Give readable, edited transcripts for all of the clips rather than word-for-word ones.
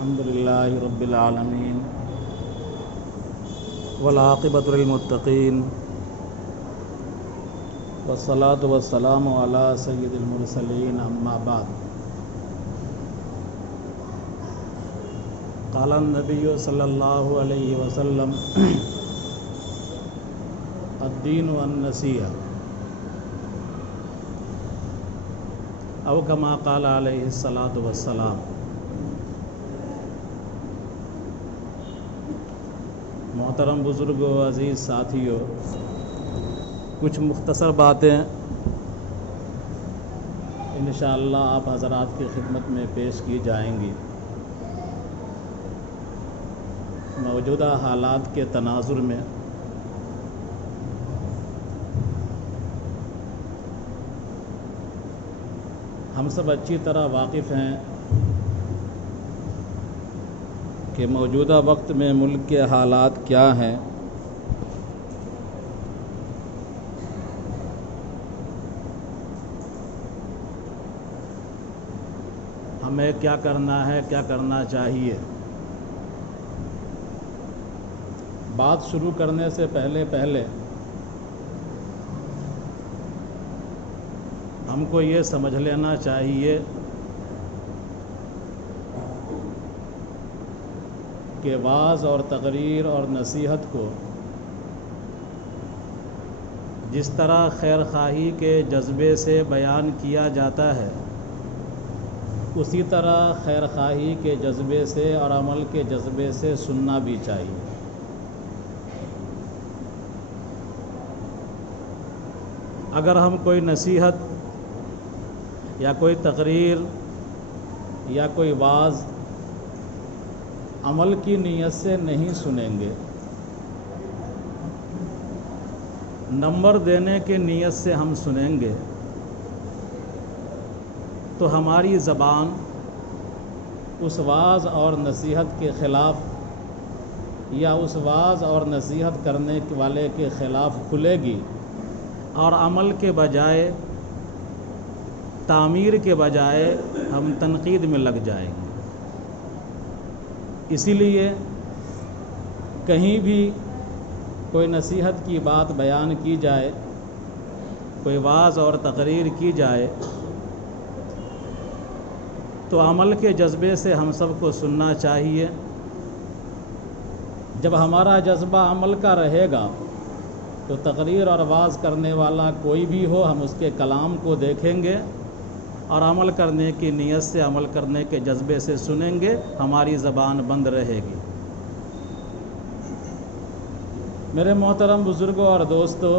الحمد للہ رب العالمین والعاقبۃ للمتقین والصلاة والسلام علی سید المرسلین اما بعد قال النبی صلی اللہ علیہ وسلم الدین النصیحہ او کما قال علیہ الصلاۃ والسلام۔ محترم بزرگوں، عزیز ساتھیوں، کچھ مختصر باتیں انشاءاللہ آپ حضرات کی خدمت میں پیش کی جائیں گی۔ موجودہ حالات کے تناظر میں ہم سب اچھی طرح واقف ہیں کہ موجودہ وقت میں ملک کے حالات کیا ہیں۔ ہمیں کیا کرنا ہے، کیا کرنا چاہیے۔ بات شروع کرنے سے پہلے ہم کو یہ سمجھ لینا چاہیے کہ وعظ اور تقریر اور نصیحت کو جس طرح خیر خواہی کے جذبے سے بیان کیا جاتا ہے، اسی طرح خیر خواہی کے جذبے سے اور عمل کے جذبے سے سننا بھی چاہیے۔ اگر ہم کوئی نصیحت یا کوئی تقریر یا کوئی وعظ عمل کی نیت سے نہیں سنیں گے، نمبر دینے کے نیت سے ہم سنیں گے، تو ہماری زبان اس وعظ اور نصیحت کے خلاف یا اس وعظ اور نصیحت کرنے والے کے خلاف کھلے گی، اور عمل کے بجائے، تعمیر کے بجائے ہم تنقید میں لگ جائیں گے۔ اسی لیے کہیں بھی کوئی نصیحت کی بات بیان کی جائے، کوئی وعظ اور تقریر کی جائے، تو عمل کے جذبے سے ہم سب کو سننا چاہیے۔ جب ہمارا جذبہ عمل کا رہے گا تو تقریر اور وعظ کرنے والا کوئی بھی ہو، ہم اس کے کلام کو دیکھیں گے اور عمل کرنے کی نیت سے، عمل کرنے کے جذبے سے سنیں گے، ہماری زبان بند رہے گی۔ میرے محترم بزرگوں اور دوستو،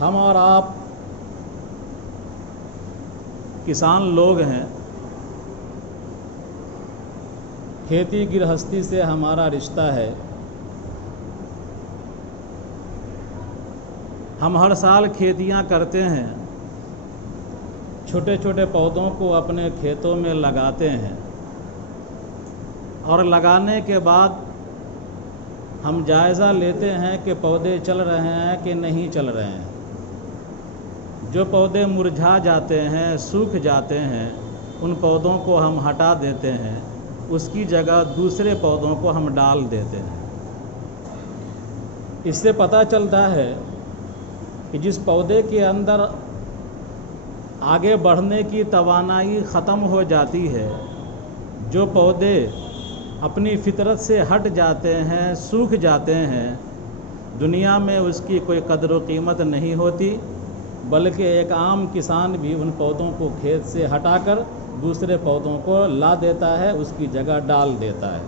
ہم اور آپ کسان لوگ ہیں، کھیتی گرہستی سے ہمارا رشتہ ہے۔ ہم ہر سال کھیتیاں کرتے ہیں، چھوٹے چھوٹے پودوں کو اپنے کھیتوں میں لگاتے ہیں، اور لگانے کے بعد ہم جائزہ لیتے ہیں کہ پودے چل رہے ہیں کہ نہیں چل رہے ہیں۔ جو پودے مرجھا جاتے ہیں، سوکھ جاتے ہیں، ان پودوں کو ہم ہٹا دیتے ہیں، اس کی جگہ دوسرے پودوں کو ہم ڈال دیتے ہیں۔ اس سے پتہ چلتا ہے کہ جس پودے کے اندر آگے بڑھنے کی توانائی ختم ہو جاتی ہے، جو پودے اپنی فطرت سے ہٹ جاتے ہیں، سوکھ جاتے ہیں، دنیا میں اس کی کوئی قدر و قیمت نہیں ہوتی، بلکہ ایک عام کسان بھی ان پودوں کو کھیت سے ہٹا کر دوسرے پودوں کو لا دیتا ہے، اس کی جگہ ڈال دیتا ہے۔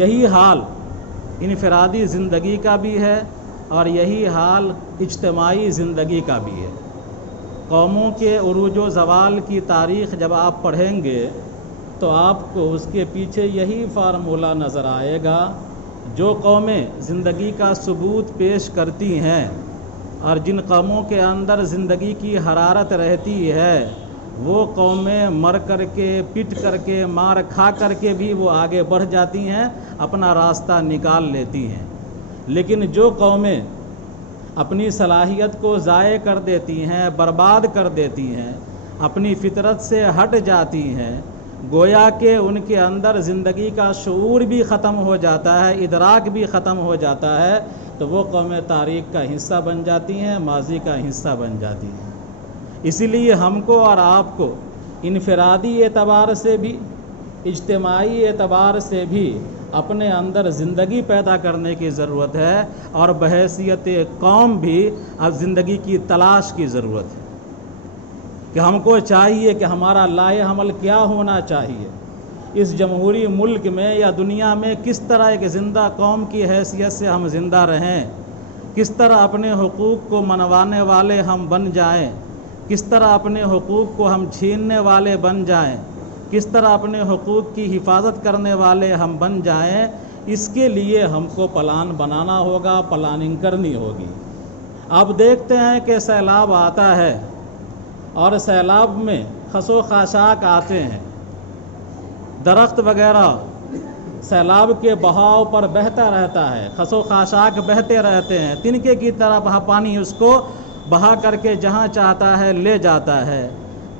یہی حال انفرادی زندگی کا بھی ہے اور یہی حال اجتماعی زندگی کا بھی ہے۔ قوموں کے عروج و زوال کی تاریخ جب آپ پڑھیں گے تو آپ کو اس کے پیچھے یہی فارمولہ نظر آئے گا۔ جو قومیں زندگی کا ثبوت پیش کرتی ہیں اور جن قوموں کے اندر زندگی کی حرارت رہتی ہے، وہ قومیں مر کر کے، پٹ کر کے، مار کھا کر کے بھی وہ آگے بڑھ جاتی ہیں، اپنا راستہ نکال لیتی ہیں۔ لیکن جو قومیں اپنی صلاحیت کو ضائع کر دیتی ہیں، برباد کر دیتی ہیں، اپنی فطرت سے ہٹ جاتی ہیں، گویا کہ ان کے اندر زندگی کا شعور بھی ختم ہو جاتا ہے، ادراک بھی ختم ہو جاتا ہے، تو وہ قوم تاریخ کا حصہ بن جاتی ہیں، ماضی کا حصہ بن جاتی ہیں۔ اسی لیے ہم کو اور آپ کو انفرادی اعتبار سے بھی، اجتماعی اعتبار سے بھی اپنے اندر زندگی پیدا کرنے کی ضرورت ہے، اور بحیثیت قوم بھی اب زندگی کی تلاش کی ضرورت ہے کہ ہم کو چاہیے کہ ہمارا لائحہ عمل کیا ہونا چاہیے، اس جمہوری ملک میں یا دنیا میں کس طرح ایک زندہ قوم کی حیثیت سے ہم زندہ رہیں، کس طرح اپنے حقوق کو منوانے والے ہم بن جائیں، کس طرح اپنے حقوق کو ہم چھیننے والے بن جائیں، کس طرح اپنے حقوق کی حفاظت کرنے والے ہم بن جائیں، اس کے لیے ہم کو پلان بنانا ہوگا، پلاننگ کرنی ہوگی۔ اب دیکھتے ہیں کہ سیلاب آتا ہے اور سیلاب میں خس و خاشاک آتے ہیں، درخت وغیرہ سیلاب کے بہاؤ پر بہتا رہتا ہے، خس و خاشاک بہتے رہتے ہیں، تنکے کی طرح پانی اس کو بہا کر کے جہاں چاہتا ہے لے جاتا ہے۔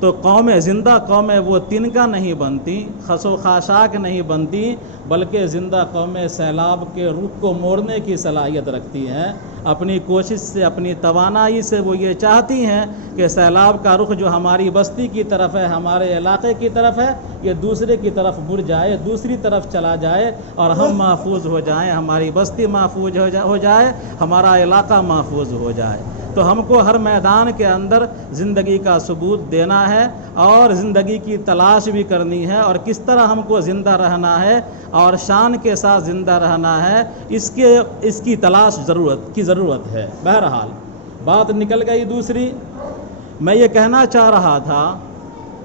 تو قومیں، زندہ قومیں وہ تنکا نہیں بنتی، خس و خاشاک نہیں بنتی، بلکہ زندہ قومیں سیلاب کے رخ کو موڑنے کی صلاحیت رکھتی ہیں۔ اپنی کوشش سے، اپنی توانائی سے وہ یہ چاہتی ہیں کہ سیلاب کا رخ جو ہماری بستی کی طرف ہے، ہمارے علاقے کی طرف ہے، یہ دوسرے کی طرف مڑ جائے، دوسری طرف چلا جائے، اور ہم محفوظ ہو جائیں، ہماری بستی محفوظ ہو جائے، ہمارا علاقہ محفوظ ہو جائے۔ تو ہم کو ہر میدان کے اندر زندگی کا ثبوت دینا ہے، اور زندگی کی تلاش بھی کرنی ہے، اور کس طرح ہم کو زندہ رہنا ہے اور شان کے ساتھ زندہ رہنا ہے، اس کی تلاش ضرورت ہے۔ بہرحال بات نکل گئی دوسری۔ میں یہ کہنا چاہ رہا تھا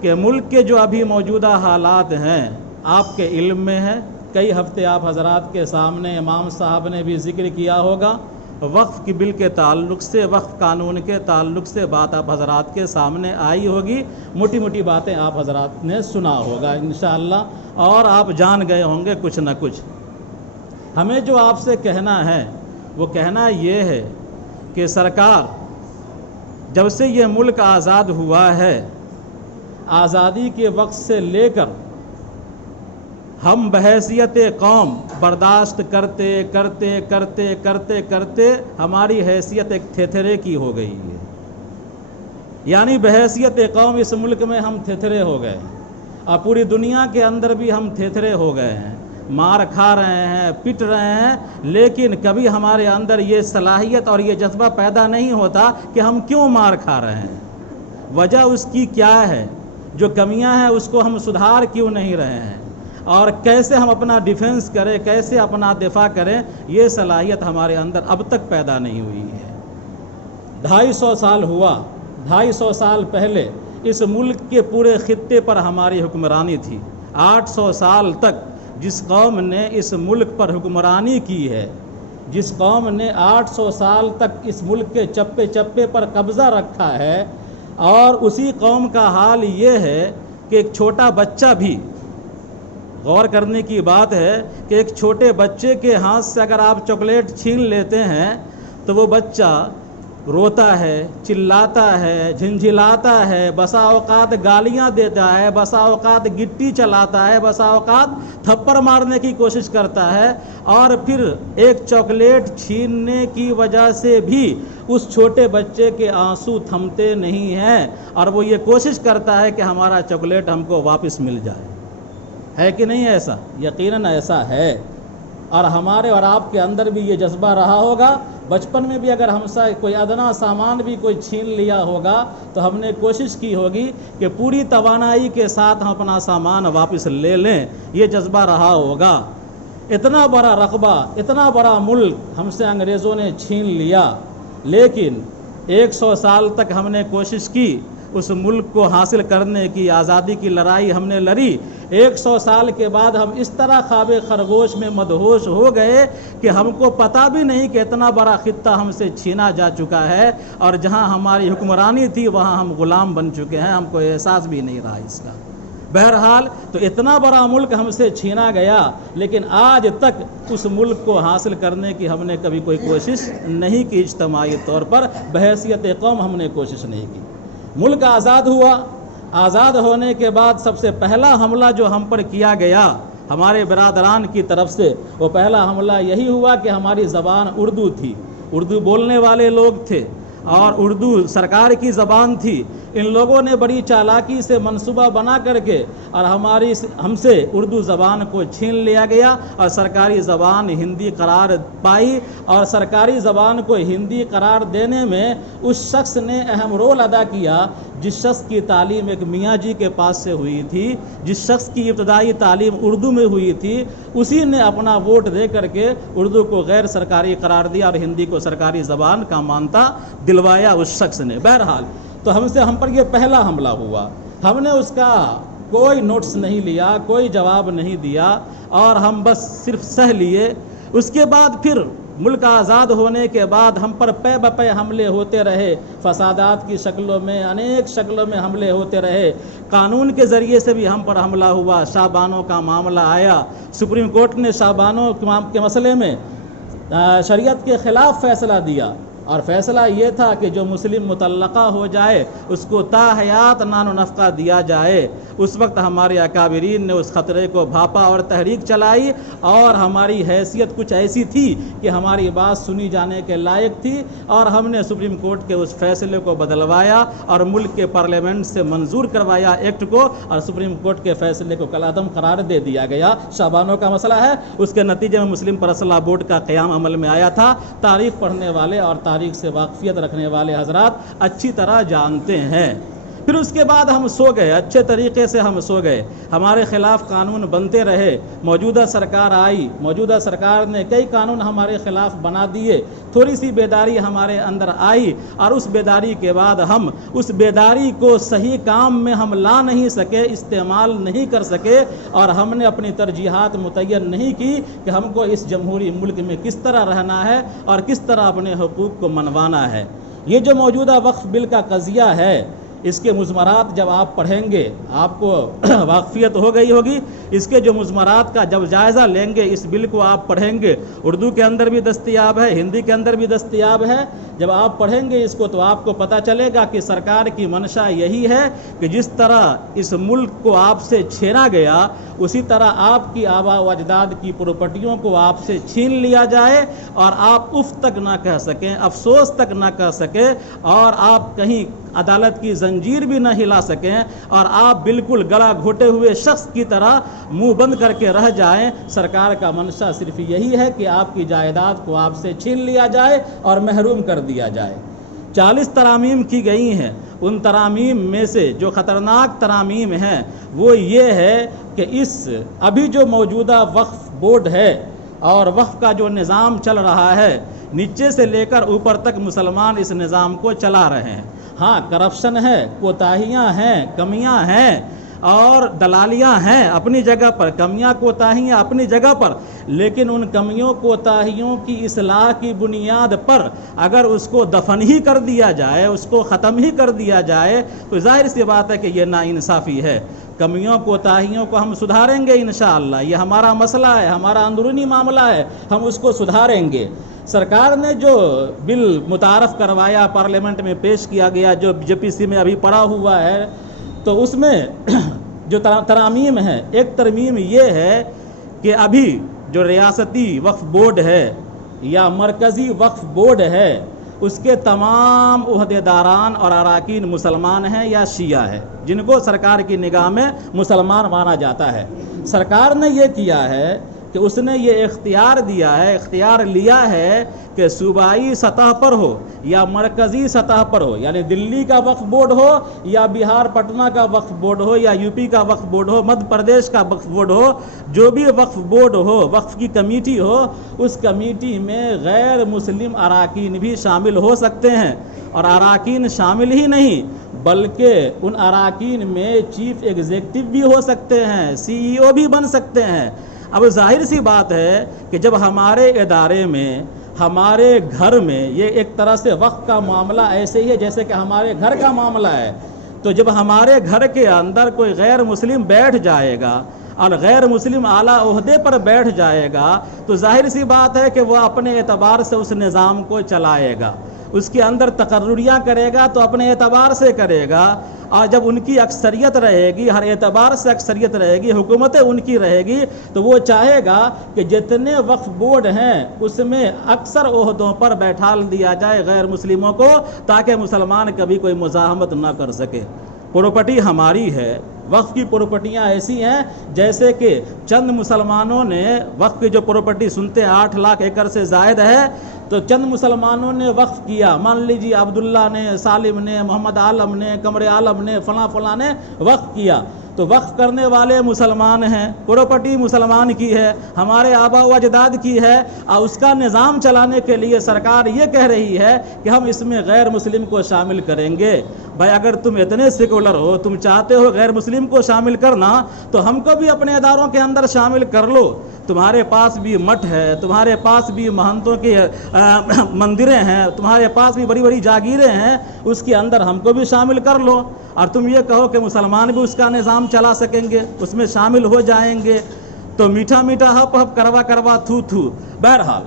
کہ ملک کے جو ابھی موجودہ حالات ہیں آپ کے علم میں ہے، کئی ہفتے آپ حضرات کے سامنے امام صاحب نے بھی ذکر کیا ہوگا، وقف کی بل کے تعلق سے، وقف قانون کے تعلق سے بات آپ حضرات کے سامنے آئی ہوگی، موٹی موٹی باتیں آپ حضرات نے سنا ہوگا انشاءاللہ، اور آپ جان گئے ہوں گے کچھ نہ کچھ۔ ہمیں جو آپ سے کہنا ہے وہ کہنا یہ ہے کہ سرکار، جب سے یہ ملک آزاد ہوا ہے، آزادی کے وقت سے لے کر ہم بحیثیت قوم برداشت کرتے کرتے کرتے کرتے کرتے ہماری حیثیت ایک تھیتھرے کی ہو گئی ہے، یعنی بحیثیت قوم اس ملک میں ہم تھیتھرے ہو گئے، اور پوری دنیا کے اندر بھی ہم تھیتھرے ہو گئے ہیں، مار کھا رہے ہیں، پٹ رہے ہیں، لیکن کبھی ہمارے اندر یہ صلاحیت اور یہ جذبہ پیدا نہیں ہوتا کہ ہم کیوں مار کھا رہے ہیں، وجہ اس کی کیا ہے، جو کمیاں ہیں اس کو ہم سدھار کیوں نہیں رہے ہیں، اور کیسے ہم اپنا ڈیفنس کریں، کیسے اپنا دفاع کریں، یہ صلاحیت ہمارے اندر اب تک پیدا نہیں ہوئی ہے۔ 250 سال ہوا، 250 سال پہلے اس ملک کے پورے خطے پر ہماری حکمرانی تھی۔ 800 سال تک جس قوم نے اس ملک پر حکمرانی کی ہے، جس قوم نے 800 سال تک اس ملک کے چپے چپے پر قبضہ رکھا ہے، اور اسی قوم کا حال یہ ہے کہ ایک چھوٹا بچہ بھی، غور کرنے کی بات ہے کہ ایک چھوٹے بچے کے ہاتھ سے اگر آپ چاکلیٹ چھین لیتے ہیں تو وہ بچہ روتا ہے، چلاتا ہے، جھنجھلاتا ہے، بسا اوقات گالیاں دیتا ہے، بسا اوقات گٹی چلاتا ہے، بسا اوقات تھپڑ مارنے کی کوشش کرتا ہے، اور پھر ایک چاکلیٹ چھیننے کی وجہ سے بھی اس چھوٹے بچے کے آنسو تھمتے نہیں ہیں، اور وہ یہ کوشش کرتا ہے کہ ہمارا چاکلیٹ ہم کو واپس مل جائے۔ ہے کہ نہیں ایسا؟ یقیناً ایسا ہے، اور ہمارے اور آپ کے اندر بھی یہ جذبہ رہا ہوگا۔ بچپن میں بھی اگر ہم سے کوئی ادنا سامان بھی کوئی چھین لیا ہوگا تو ہم نے کوشش کی ہوگی کہ پوری توانائی کے ساتھ ہم اپنا سامان واپس لے لیں، یہ جذبہ رہا ہوگا۔ اتنا بڑا رقبہ، اتنا بڑا ملک ہم سے انگریزوں نے چھین لیا، لیکن 100 سال تک ہم نے کوشش کی اس ملک کو حاصل کرنے کی، آزادی کی لڑائی ہم نے لڑی۔ 100 سال کے بعد ہم اس طرح خواب خرگوش میں مدہوش ہو گئے کہ ہم کو پتہ بھی نہیں کہ اتنا بڑا خطہ ہم سے چھینا جا چکا ہے، اور جہاں ہماری حکمرانی تھی وہاں ہم غلام بن چکے ہیں، ہم کو احساس بھی نہیں رہا اس کا۔ بہرحال تو اتنا بڑا ملک ہم سے چھینا گیا، لیکن آج تک اس ملک کو حاصل کرنے کی ہم نے کبھی کوئی کوشش نہیں کی، اجتماعی طور پر بحیثیت قوم ہم نے کوشش نہیں کی۔ ملک آزاد ہوا آزاد ہونے کے بعد سب سے پہلا حملہ جو ہم پر کیا گیا ہمارے برادران کی طرف سے، وہ پہلا حملہ یہی ہوا کہ ہماری زبان اردو تھی، اردو بولنے والے لوگ تھے اور اردو سرکار کی زبان تھی۔ ان لوگوں نے بڑی چالاکی سے منصوبہ بنا کر کے اور ہم سے اردو زبان کو چھین لیا گیا اور سرکاری زبان ہندی قرار پائی، اور سرکاری زبان کو ہندی قرار دینے میں اس شخص نے اہم رول ادا کیا جس شخص کی تعلیم ایک میاں جی کے پاس سے ہوئی تھی، جس شخص کی ابتدائی تعلیم اردو میں ہوئی تھی، اسی نے اپنا ووٹ دے کر کے اردو کو غیر سرکاری قرار دیا اور ہندی کو سرکاری زبان کا مانتا دلوایا اس شخص نے۔ بہرحال تو ہم پر یہ پہلا حملہ ہوا، ہم نے اس کا کوئی نوٹس نہیں لیا، کوئی جواب نہیں دیا اور ہم بس صرف سہ لیے۔ اس کے بعد پھر ملک آزاد ہونے کے بعد ہم پر پے بپے حملے ہوتے رہے، فسادات کی شکلوں میں، انیک شکلوں میں حملے ہوتے رہے۔ قانون کے ذریعے سے بھی ہم پر حملہ ہوا، شاہ بانوں کا معاملہ آیا، سپریم کورٹ نے شاہ بانوں کے مسئلے میں شریعت کے خلاف فیصلہ دیا، اور فیصلہ یہ تھا کہ جو مسلم مطلقہ ہو جائے اس کو تا حیات نان و نفقہ دیا جائے۔ اس وقت ہمارے اکابرین نے اس خطرے کو بھاپا اور تحریک چلائی، اور ہماری حیثیت کچھ ایسی تھی کہ ہماری بات سنی جانے کے لائق تھی، اور ہم نے سپریم کورٹ کے اس فیصلے کو بدلوایا اور ملک کے پارلیمنٹ سے منظور کروایا ایکٹ کو، اور سپریم کورٹ کے فیصلے کو کالعدم قرار دے دیا گیا۔ شابانوں کا مسئلہ ہے، اس کے نتیجے میں مسلم پرسنل لا بورڈ کا قیام عمل میں آیا تھا۔ تاریخ پڑھنے والے اور تاریخ سے واقفیت رکھنے والے حضرات اچھی طرح جانتے ہیں۔ پھر اس کے بعد ہم سو گئے، اچھے طریقے سے ہم سو گئے، ہمارے خلاف قانون بنتے رہے۔ موجودہ سرکار آئی، موجودہ سرکار نے کئی قانون ہمارے خلاف بنا دیے، تھوڑی سی بیداری ہمارے اندر آئی، اور اس بیداری کے بعد ہم اس بیداری کو صحیح کام میں ہم لا نہیں سکے، استعمال نہیں کر سکے، اور ہم نے اپنی ترجیحات متعین نہیں کی کہ ہم کو اس جمہوری ملک میں کس طرح رہنا ہے اور کس طرح اپنے حقوق کو منوانا ہے۔ یہ جو موجودہ وقف بل کا قضیہ ہے، اس کے مضمرات جب آپ پڑھیں گے آپ کو واقفیت ہو گئی ہوگی۔ اس کے جو مضمرات کا جب جائزہ لیں گے، اس بل کو آپ پڑھیں گے، اردو کے اندر بھی دستیاب ہے، ہندی کے اندر بھی دستیاب ہے۔ جب آپ پڑھیں گے اس کو تو آپ کو پتہ چلے گا کہ سرکار کی منشا یہی ہے کہ جس طرح اس ملک کو آپ سے چھینا گیا، اسی طرح آپ کی آباء و اجداد کی پراپرٹیوں کو آپ سے چھین لیا جائے، اور آپ اف تک نہ کہہ سکیں، افسوس تک نہ کہہ سکیں، اور آپ کہیں عدالت کی زنجیر بھی نہ ہلا سکیں، اور آپ بالکل گلا گھوٹے ہوئے شخص کی طرح منہ بند کر کے رہ جائیں۔ سرکار کا منشا صرف یہی ہے کہ آپ کی جائیداد کو آپ سے چھین لیا جائے اور محروم کر دیا جائے۔ 40 ترامیم کی گئی ہیں، ان ترامیم میں سے جو خطرناک ترامیم ہیں وہ یہ ہے کہ اس ابھی جو موجودہ وقف بورڈ ہے اور وقف کا جو نظام چل رہا ہے، نیچے سے لے کر اوپر تک مسلمان اس نظام کو چلا رہے ہیں۔ ہاں، کرپشن ہے، کوتاہیاں ہیں، کمیاں ہیں اور دلالیاں ہیں اپنی جگہ پر، کمیاں کوتاہیاں اپنی جگہ پر، لیکن ان کمیوں کوتاہیوں کی اصلاح کی بنیاد پر اگر اس کو دفن ہی کر دیا جائے، اس کو ختم ہی کر دیا جائے، تو ظاہر سی بات ہے کہ یہ ناانصافی ہے۔ کمیوں کوتاہیوں کو ہم سدھاریں گے انشاءاللہ، یہ ہمارا مسئلہ ہے، ہمارا اندرونی معاملہ ہے، ہم اس کو سدھاریں گے۔ سرکار نے جو بل متعارف کروایا، پارلیمنٹ میں پیش کیا گیا، جو جے پی سی میں ابھی پڑا ہوا ہے، تو اس میں جو ترامیم ہیں، ایک ترمیم یہ ہے کہ ابھی جو ریاستی وقف بورڈ ہے یا مرکزی وقف بورڈ ہے، اس کے تمام عہدیداران اور اراکین مسلمان ہیں یا شیعہ ہیں، جن کو سرکار کی نگاہ میں مسلمان مانا جاتا ہے۔ سرکار نے یہ کیا ہے کہ اس نے یہ اختیار دیا ہے، اختیار لیا ہے کہ صوبائی سطح پر ہو یا مرکزی سطح پر ہو، یعنی دلی کا وقف بورڈ ہو یا بہار پٹنہ کا وقف بورڈ ہو یا یو پی کا وقف بورڈ ہو، مدھیہ پردیش کا وقف بورڈ ہو، جو بھی وقف بورڈ ہو، وقف کی کمیٹی ہو، اس کمیٹی میں غیر مسلم اراکین بھی شامل ہو سکتے ہیں، اور اراکین شامل ہی نہیں بلکہ ان اراکین میں چیف ایگزیکٹو بھی ہو سکتے ہیں، سی ای او بھی بن سکتے ہیں۔ اب ظاہر سی بات ہے کہ جب ہمارے ادارے میں، ہمارے گھر میں، یہ ایک طرح سے وقف کا معاملہ ایسے ہی ہے جیسے کہ ہمارے گھر کا معاملہ ہے، تو جب ہمارے گھر کے اندر کوئی غیر مسلم بیٹھ جائے گا اور غیر مسلم اعلیٰ عہدے پر بیٹھ جائے گا، تو ظاہر سی بات ہے کہ وہ اپنے اعتبار سے اس نظام کو چلائے گا، اس کے اندر تقرریاں کرے گا تو اپنے اعتبار سے کرے گا، اور جب ان کی اکثریت رہے گی، ہر اعتبار سے اکثریت رہے گی، حکومت ان کی رہے گی، تو وہ چاہے گا کہ جتنے وقف بورڈ ہیں اس میں اکثر عہدوں پر بیٹھا دیا جائے غیر مسلموں کو، تاکہ مسلمان کبھی کوئی مزاحمت نہ کر سکے۔ پراپرٹی ہماری ہے، وقف کی پراپرٹیاں ایسی ہیں جیسے کہ چند مسلمانوں نے وقف کی جو پراپرٹی سنتے ہیں 8 لاکھ ایکڑ سے زائد ہے، تو چند مسلمانوں نے وقف کیا، مان لیجیے عبداللہ نے، سالم نے، محمد عالم نے، قمر عالم نے، فلاں فلاں نے وقف کیا، تو وقف کرنے والے مسلمان ہیں، پراپرٹی مسلمان کی ہے، ہمارے آبا و اجداد کی ہے، اور اس کا نظام چلانے کے لیے سرکار یہ کہہ رہی ہے کہ ہم اس میں غیر مسلم کو شامل کریں گے۔ بھائی اگر تم اتنے سیکولر ہو، تم چاہتے ہو غیر مسلم کو شامل کرنا، تو ہم کو بھی اپنے اداروں کے اندر شامل کر لو۔ تمہارے پاس بھی مٹھ ہے، تمہارے پاس بھی مہنتوں کے مندریں ہیں، تمہارے پاس بھی بڑی بڑی جاگیریں ہیں، اس کے اندر ہم کو بھی شامل کر لو، اور تم یہ کہو کہ مسلمان بھی اس کا نظام چلا سکیں گے، اس میں شامل ہو جائیں گے، تو میٹھا میٹھا ہپ ہپ کروا کروا تھو تھو۔ بہرحال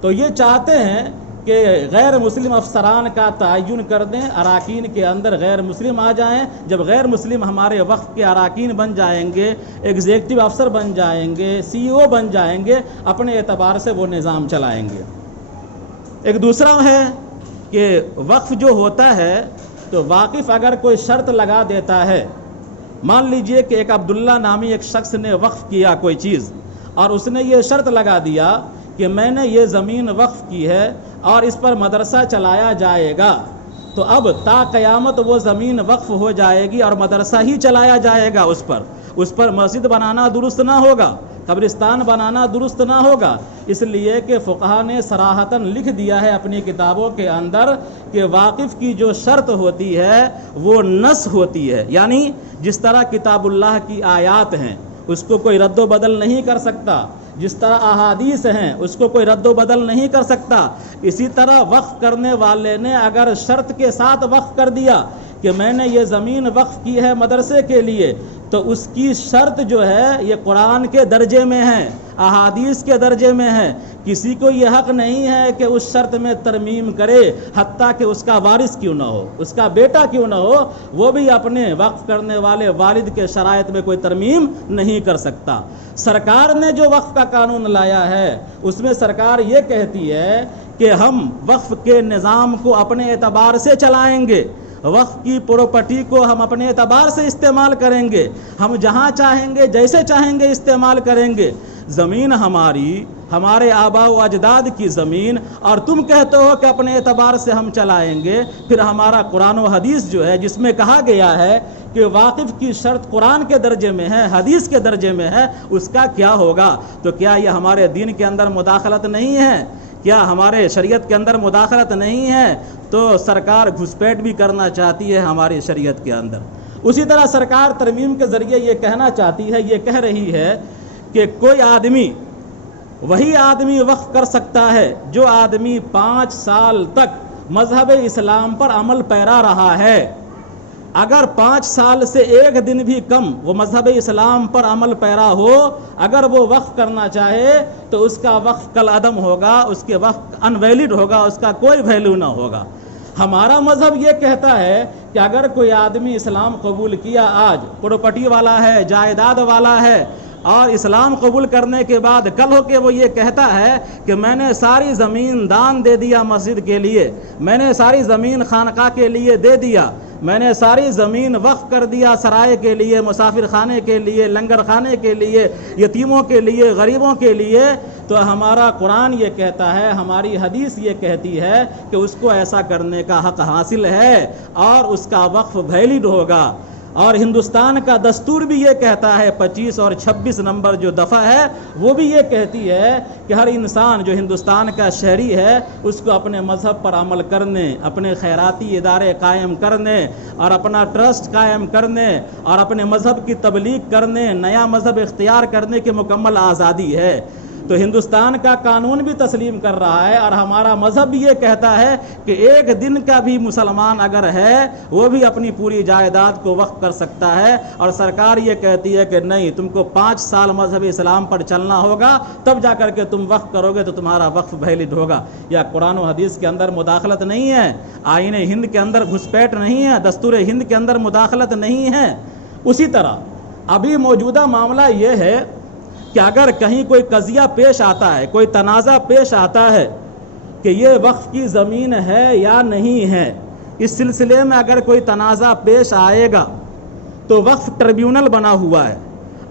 تو یہ چاہتے ہیں کہ غیر مسلم افسران کا تعین کر دیں، اراکین کے اندر غیر مسلم آ جائیں۔ جب غیر مسلم ہمارے وقف کے اراکین بن جائیں گے، ایگزیکٹو افسر بن جائیں گے، سی او بن جائیں گے، اپنے اعتبار سے وہ نظام چلائیں گے۔ ایک دوسرا ہے کہ وقف جو ہوتا ہے تو واقف اگر کوئی شرط لگا دیتا ہے، مان لیجئے کہ ایک عبداللہ نامی ایک شخص نے وقف کیا کوئی چیز، اور اس نے یہ شرط لگا دیا کہ میں نے یہ زمین وقف کی ہے اور اس پر مدرسہ چلایا جائے گا، تو اب تا قیامت وہ زمین وقف ہو جائے گی اور مدرسہ ہی چلایا جائے گا، اس پر مسجد بنانا درست نہ ہوگا، قبرستان بنانا درست نہ ہوگا، اس لیے کہ فقہا نے صراحتاً لکھ دیا ہے اپنی کتابوں کے اندر کہ واقف کی جو شرط ہوتی ہے وہ نص ہوتی ہے، یعنی جس طرح کتاب اللہ کی آیات ہیں اس کو کوئی رد و بدل نہیں کر سکتا، جس طرح احادیث ہیں اس کو کوئی رد و بدل نہیں کر سکتا، اسی طرح وقف کرنے والے نے اگر شرط کے ساتھ وقف کر دیا کہ میں نے یہ زمین وقف کی ہے مدرسے کے لیے، تو اس کی شرط جو ہے یہ قرآن کے درجے میں ہے، احادیث کے درجے میں ہے، کسی کو یہ حق نہیں ہے کہ اس شرط میں ترمیم کرے، حتیٰ کہ اس کا وارث کیوں نہ ہو، اس کا بیٹا کیوں نہ ہو، وہ بھی اپنے وقف کرنے والے والد کے شرائط میں کوئی ترمیم نہیں کر سکتا۔ سرکار نے جو وقف کا قانون لایا ہے اس میں سرکار یہ کہتی ہے کہ ہم وقف کے نظام کو اپنے اعتبار سے چلائیں گے، وقف کی پراپرٹی کو ہم اپنے اعتبار سے استعمال کریں گے، ہم جہاں چاہیں گے جیسے چاہیں گے استعمال کریں گے، زمین ہماری، ہمارے آبا و اجداد کی زمین، اور تم کہتے ہو کہ اپنے اعتبار سے ہم چلائیں گے، پھر ہمارا قرآن و حدیث جو ہے جس میں کہا گیا ہے کہ واقف کی شرط قرآن کے درجے میں ہے، حدیث کے درجے میں ہے، اس کا کیا ہوگا؟ تو کیا یہ ہمارے دین کے اندر مداخلت نہیں ہے؟ کیا ہمارے شریعت کے اندر مداخلت نہیں ہے؟ تو سرکار گھسپیٹ بھی کرنا چاہتی ہے ہماری شریعت کے اندر۔ اسی طرح سرکار ترمیم کے ذریعے یہ کہنا چاہتی ہے، یہ کہہ رہی ہے کہ کوئی آدمی، وہی آدمی وقف کر سکتا ہے جو آدمی 5 سال تک مذہب اسلام پر عمل پیرا رہا ہے، اگر 5 سال سے 1 دن بھی کم وہ مذہب اسلام پر عمل پیرا ہو، اگر وہ وقف کرنا چاہے تو اس کا وقف کالعدم ہوگا، اس کے وقف انویلڈ ہوگا، اس کا کوئی ویلیو نہ ہوگا۔ ہمارا مذہب یہ کہتا ہے کہ اگر کوئی آدمی اسلام قبول کیا، آج پراپرٹی والا ہے، جائیداد والا ہے، اور اسلام قبول کرنے کے بعد کل ہو کے وہ یہ کہتا ہے کہ میں نے ساری زمین دان دے دیا مسجد کے لیے، میں نے ساری زمین خانقاہ کے لیے دے دیا، میں نے ساری زمین وقف کر دیا سرائے کے لیے، مسافر خانے کے لیے، لنگر خانے کے لیے، یتیموں کے لیے، غریبوں کے لیے، تو ہمارا قرآن یہ کہتا ہے، ہماری حدیث یہ کہتی ہے کہ اس کو ایسا کرنے کا حق حاصل ہے اور اس کا وقف ویلڈ ہوگا۔ اور ہندوستان کا دستور بھی یہ کہتا ہے، 25 اور 26 نمبر جو دفعہ ہے وہ بھی یہ کہتی ہے کہ ہر انسان جو ہندوستان کا شہری ہے اس کو اپنے مذہب پر عمل کرنے، اپنے خیراتی ادارے قائم کرنے اور اپنا ٹرسٹ قائم کرنے اور اپنے مذہب کی تبلیغ کرنے، نیا مذہب اختیار کرنے کی مکمل آزادی ہے۔ تو ہندوستان کا قانون بھی تسلیم کر رہا ہے اور ہمارا مذہب بھی یہ کہتا ہے کہ ایک دن کا بھی مسلمان اگر ہے وہ بھی اپنی پوری جائیداد کو وقف کر سکتا ہے، اور سرکار یہ کہتی ہے کہ نہیں، تم کو 5 سال مذہب اسلام پر چلنا ہوگا، تب جا کر کے تم وقف کرو گے تو تمہارا وقف ویلڈ ہوگا۔ یا قرآن و حدیث کے اندر مداخلت نہیں ہے، آئین ہند کے اندر گھسپیٹ نہیں ہے، دستور ہند کے اندر مداخلت نہیں ہے۔ اسی طرح ابھی موجودہ معاملہ یہ ہے کہ اگر کہیں کوئی قضیہ پیش آتا ہے، کوئی تنازع پیش آتا ہے کہ یہ وقف کی زمین ہے یا نہیں ہے، اس سلسلے میں اگر کوئی تنازع پیش آئے گا تو وقف ٹریبیونل بنا ہوا ہے،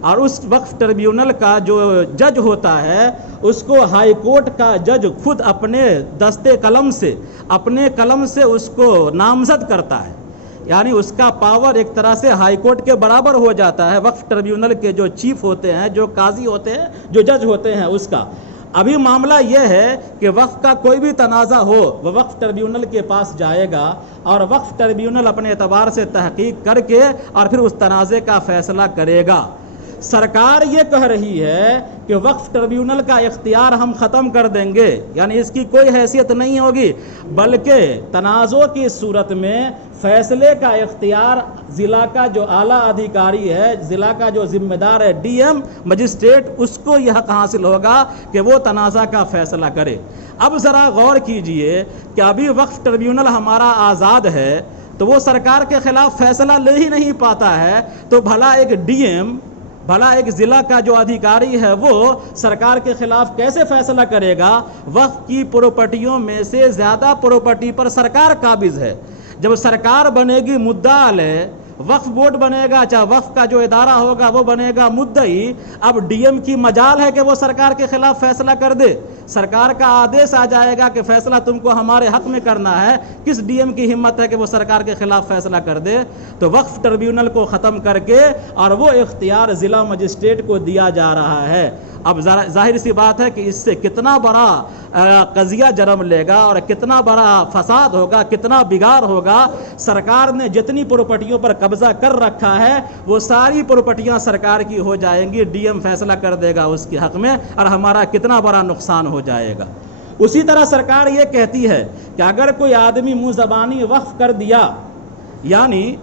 اور اس وقف ٹریبیونل کا جو جج ہوتا ہے اس کو ہائی کورٹ کا جج خود اپنے دستے قلم سے، اپنے قلم سے اس کو نامزد کرتا ہے، یعنی اس کا پاور ایک طرح سے ہائی کورٹ کے برابر ہو جاتا ہے۔ وقف ٹریبیونل کے جو چیف ہوتے ہیں، جو قاضی ہوتے ہیں، جو جج ہوتے ہیں، اس کا ابھی معاملہ یہ ہے کہ وقف کا کوئی بھی تنازع ہو وہ وقف ٹریبیونل کے پاس جائے گا، اور وقف ٹریبیونل اپنے اعتبار سے تحقیق کر کے اور پھر اس تنازع کا فیصلہ کرے گا۔ سرکار یہ کہہ رہی ہے کہ وقف ٹریبیونل کا اختیار ہم ختم کر دیں گے، یعنی اس کی کوئی حیثیت نہیں ہوگی، بلکہ تنازع کی صورت میں فیصلے کا اختیار ضلع کا جو اعلیٰ ادھیکاری ہے، ضلع کا جو ذمہ دار ہے، ڈی ایم مجسٹریٹ، اس کو یہ حق حاصل ہوگا کہ وہ تنازع کا فیصلہ کرے۔ اب ذرا غور کیجئے کہ ابھی وقف ٹریبیونل ہمارا آزاد ہے تو وہ سرکار کے خلاف فیصلہ لے ہی نہیں پاتا ہے، تو بھلا ایک ڈی ایم، بھلا ایک ضلع کا جو ادھیکاری ہے وہ سرکار کے خلاف کیسے فیصلہ کرے گا؟ وقف کی پراپرٹیوں میں سے زیادہ پراپرٹی پر سرکار قابض ہے۔ جب سرکار بنے گی مدعا علیہ، وقف بورڈ بنے گا، چاہے وقف کا جو ادارہ ہوگا وہ بنے گا مدعی، اب ڈی ایم کی مجال ہے کہ وہ سرکار کے خلاف فیصلہ کر دے۔ سرکار کا آدیش آ جائے گا کہ فیصلہ تم کو ہمارے حق میں کرنا ہے، کس ڈی ایم کی ہمت ہے کہ وہ سرکار کے خلاف فیصلہ کر دے؟ تو وقف ٹریبیونل کو ختم کر کے اور وہ اختیار ضلع مجسٹریٹ کو دیا جا رہا ہے۔ اب ظاہر سی بات ہے کہ اس سے کتنا بڑا قضیہ جنم لے گا اور کتنا بڑا فساد ہوگا، کتنا بگاڑ ہوگا۔ سرکار نے جتنی پراپرٹیوں پر قبضہ کر رکھا ہے وہ ساری پراپرٹیاں سرکار کی ہو جائیں گی، ڈی ایم فیصلہ کر دے گا اس کے حق میں، اور ہمارا کتنا بڑا نقصان ہو جائے گا۔ اسی طرح سرکار یہ کہتی ہے کہ اگر کوئی آدمی منہ زبانی وقف کر دیا، یعنی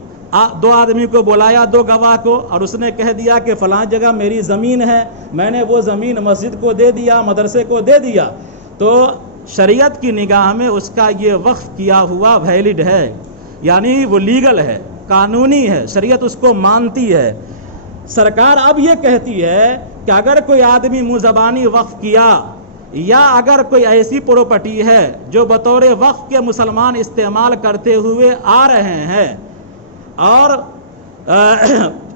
2 آدمی کو بلایا، 2 گواہ کو، اور اس نے کہہ دیا کہ فلاں جگہ میری زمین ہے، میں نے وہ زمین مسجد کو دے دیا، مدرسے کو دے دیا، تو شریعت کی نگاہ میں اس کا یہ وقف کیا ہوا ویلڈ ہے، یعنی وہ لیگل ہے، قانونی ہے، شریعت اس کو مانتی ہے۔ سرکار اب یہ کہتی ہے کہ اگر کوئی آدمی منہ زبانی وقف کیا، یا اگر کوئی ایسی پراپرٹی ہے جو بطور وقف کے مسلمان استعمال کرتے ہوئے آ رہے ہیں، اور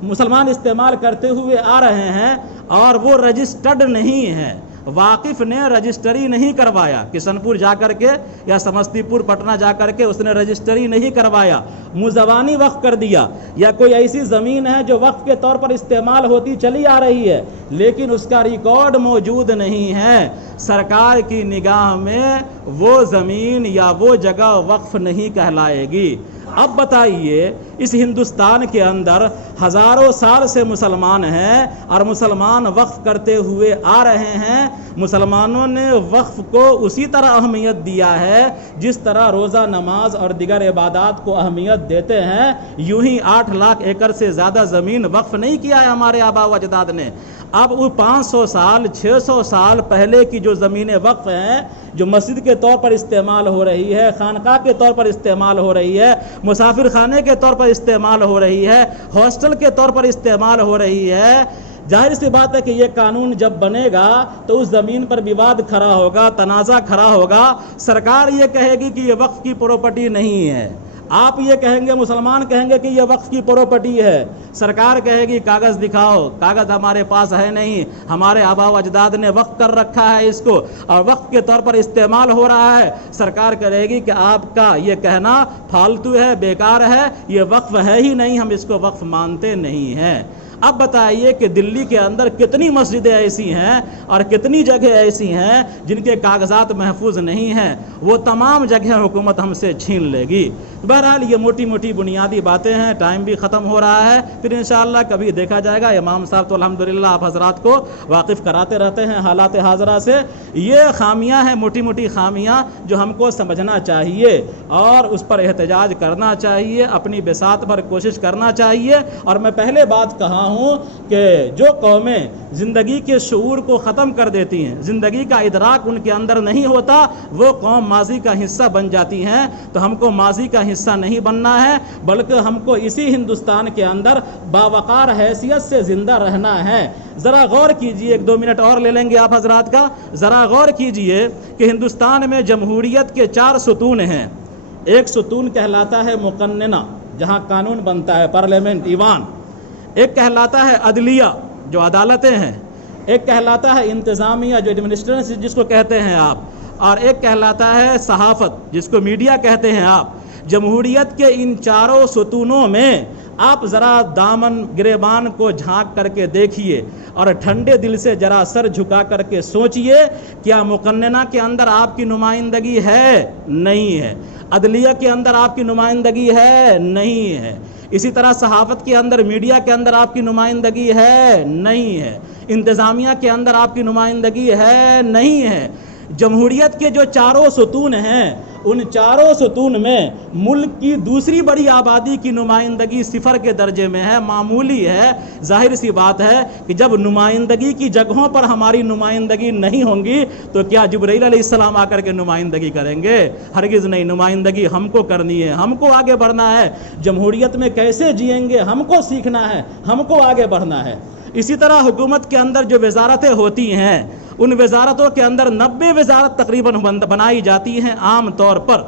مسلمان استعمال کرتے ہوئے آ رہے ہیں اور وہ رجسٹرڈ نہیں ہے، واقف نے رجسٹری نہیں کروایا، کشن پور جا کر کے یا سمستی پور پٹنہ جا کر کے اس نے رجسٹری نہیں کروایا، مزبانی وقف کر دیا، یا کوئی ایسی زمین ہے جو وقف کے طور پر استعمال ہوتی چلی آ رہی ہے لیکن اس کا ریکارڈ موجود نہیں ہے، سرکار کی نگاہ میں وہ زمین یا وہ جگہ وقف نہیں کہلائے گی۔ اب بتائیے، اس ہندوستان کے اندر ہزاروں سال سے مسلمان ہیں اور مسلمان وقف کرتے ہوئے آ رہے ہیں، مسلمانوں نے وقف کو اسی طرح اہمیت دیا ہے جس طرح روزہ، نماز اور دیگر عبادات کو اہمیت دیتے ہیں، یوں ہی 8 لاکھ ایکڑ سے زیادہ زمین وقف نہیں کیا ہے ہمارے آبا و اجداد نے۔ اب وہ 500 سال 600 سال پہلے کی جو زمینیں وقف ہیں، جو مسجد کے طور پر استعمال ہو رہی ہے، خانقاہ کے طور پر استعمال ہو رہی ہے، مسافر خانے کے طور پر استعمال ہو رہی ہے، ہاسٹل کے طور پر استعمال ہو رہی ہے، ظاہر سی بات ہے کہ یہ قانون جب بنے گا تو اس زمین پر وواد کھڑا ہوگا، تنازع کھڑا ہوگا، سرکار یہ کہے گی کہ یہ وقف کی پراپرٹی نہیں ہے، آپ یہ کہیں گے، مسلمان کہیں گے کہ یہ وقف کی پراپرٹی ہے، سرکار کہے گی کاغذ دکھاؤ، کاغذ ہمارے پاس ہے نہیں، ہمارے آبا و اجداد نے وقف کر رکھا ہے اس کو اور وقف کے طور پر استعمال ہو رہا ہے، سرکار کہے گی کہ آپ کا یہ کہنا فالتو ہے، بیکار ہے، یہ وقف ہے ہی نہیں، ہم اس کو وقف مانتے نہیں ہیں۔ اب بتائیے کہ دلی کے اندر کتنی مسجدیں ایسی ہیں اور کتنی جگہ ایسی ہیں جن کے کاغذات محفوظ نہیں ہیں، وہ تمام جگہیں حکومت ہم سے چھین لے گی۔ بہرحال یہ موٹی موٹی بنیادی باتیں ہیں، ٹائم بھی ختم ہو رہا ہے، پھر انشاءاللہ کبھی دیکھا جائے گا۔ امام صاحب تو الحمدللہ آپ حضرات کو واقف کراتے رہتے ہیں حالات حاضرہ سے۔ یہ خامیاں ہیں، موٹی موٹی خامیاں جو ہم کو سمجھنا چاہیے اور اس پر احتجاج کرنا چاہیے، اپنی بساط پر کوشش کرنا چاہیے۔ اور میں پہلے بات کہا ہوں کہ جو قومیں زندگی کے شعور کو ختم کر دیتی ہیں، زندگی کا ادراک ان کے اندر نہیں ہوتا، وہ قوم ماضی کا حصہ بن جاتی ہیں۔ تو ہم کو ماضی کا حصہ نہیں بننا ہے، بلکہ ہم کو اسی ہندوستان کے اندر باوقار حیثیت سے زندہ رہنا ہے۔ ذرا غور کیجئے، 1-2 منٹ اور لے لیں گے آپ حضرات کا، ذرا غور کیجئے کہ ہندوستان میں جمہوریت کے 4 ستون ہیں۔ ایک ستون کہلاتا ہے مقننہ، جہاں قانون بنتا ہے، پارلیمنٹ، ایوان۔ ایک کہلاتا ہے عدلیہ، جو عدالتیں ہیں۔ ایک کہلاتا ہے انتظامیہ، جو ایڈمنسٹریشن جس کو کہتے ہیں آپ، اور ایک کہلاتا ہے صحافت، جس کو میڈیا کہتے ہیں آپ۔ جمہوریت کے ان 4 ستونوں میں آپ ذرا دامن گریبان کو جھانک کر کے دیکھیے اور ٹھنڈے دل سے ذرا سر جھکا کر کے سوچئے، کیا مقننہ کے اندر آپ کی نمائندگی ہے؟ نہیں ہے۔ عدلیہ کے اندر آپ کی نمائندگی ہے؟ نہیں ہے۔ اسی طرح صحافت کے اندر، میڈیا کے اندر آپ کی نمائندگی ہے؟ نہیں ہے۔ انتظامیہ کے اندر آپ کی نمائندگی ہے؟ نہیں ہے۔ جمہوریت کے جو 4 ستون ہیں، ان 4 ستون میں ملک کی دوسری بڑی آبادی کی نمائندگی 0 کے درجے میں ہے، معمولی ہے۔ ظاہر سی بات ہے کہ جب نمائندگی کی جگہوں پر ہماری نمائندگی نہیں ہوں گی تو کیا جبرائیل علیہ السلام آ کر کے نمائندگی کریں گے؟ ہرگز نہیں۔ نمائندگی ہم کو کرنی ہے، ہم کو آگے بڑھنا ہے۔ جمہوریت میں کیسے جئیں گے ہم کو سیکھنا ہے، ہم کو آگے بڑھنا ہے۔ اسی طرح حکومت کے اندر جو وزارتیں ہوتی ہیں، ان وزارتوں کے اندر 90 وزارت تقریباً بنائی جاتی ہیں عام طور پر۔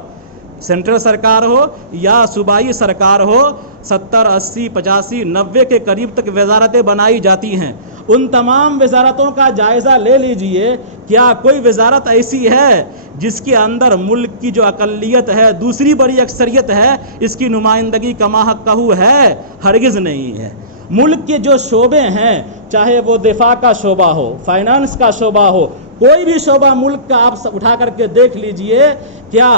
سینٹرل سرکار ہو یا صوبائی سرکار ہو، 70، 80، 85، 90 کے قریب تک وزارتیں بنائی جاتی ہیں۔ ان تمام وزارتوں کا جائزہ لے لیجئے، کیا کوئی وزارت ایسی ہے جس کے اندر ملک کی جو اقلیت ہے، دوسری بڑی اکثریت ہے، اس کی نمائندگی کما حقہ ہے؟ ہرگز نہیں ہے۔ ملک کے جو شعبے ہیں، چاہے وہ دفاع کا شعبہ ہو، فائنانس کا شعبہ ہو، کوئی بھی شعبہ ملک کا آپ اٹھا کر کے دیکھ لیجئے، کیا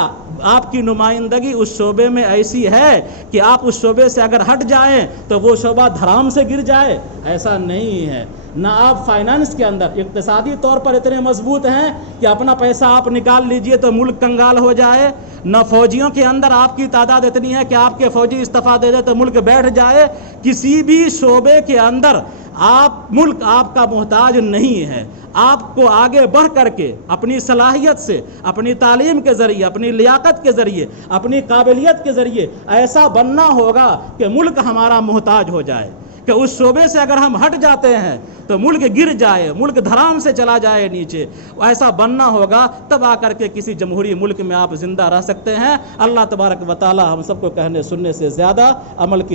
آپ کی نمائندگی اس شعبے میں ایسی ہے کہ آپ اس شعبے سے اگر ہٹ جائیں تو وہ شعبہ دھڑام سے گر جائے؟ ایسا نہیں ہے۔ نہ آپ فائنانس کے اندر اقتصادی طور پر اتنے مضبوط ہیں کہ اپنا پیسہ آپ نکال لیجئے تو ملک کنگال ہو جائے، نہ فوجیوں کے اندر آپ کی تعداد اتنی ہے کہ آپ کے فوجی استعفیٰ دے دے تو ملک بیٹھ جائے۔ کسی بھی شعبے کے اندر ملک آپ کا محتاج نہیں ہے۔ آپ کو آگے بڑھ کر کے اپنی صلاحیت سے، اپنی تعلیم کے ذریعے، اپنی لیاقت کے ذریعے، اپنی قابلیت کے ذریعے ایسا بننا ہوگا کہ ملک ہمارا محتاج ہو جائے، کہ اس شعبے سے اگر ہم ہٹ جاتے ہیں تو ملک گر جائے، ملک دھرام سے چلا جائے نیچے۔ ایسا بننا ہوگا، تب آ کر کے کسی جمہوری ملک میں آپ زندہ رہ سکتے ہیں۔ اللہ تبارک و تعالی ہم سب کو کہنے سننے سے زیادہ عمل کی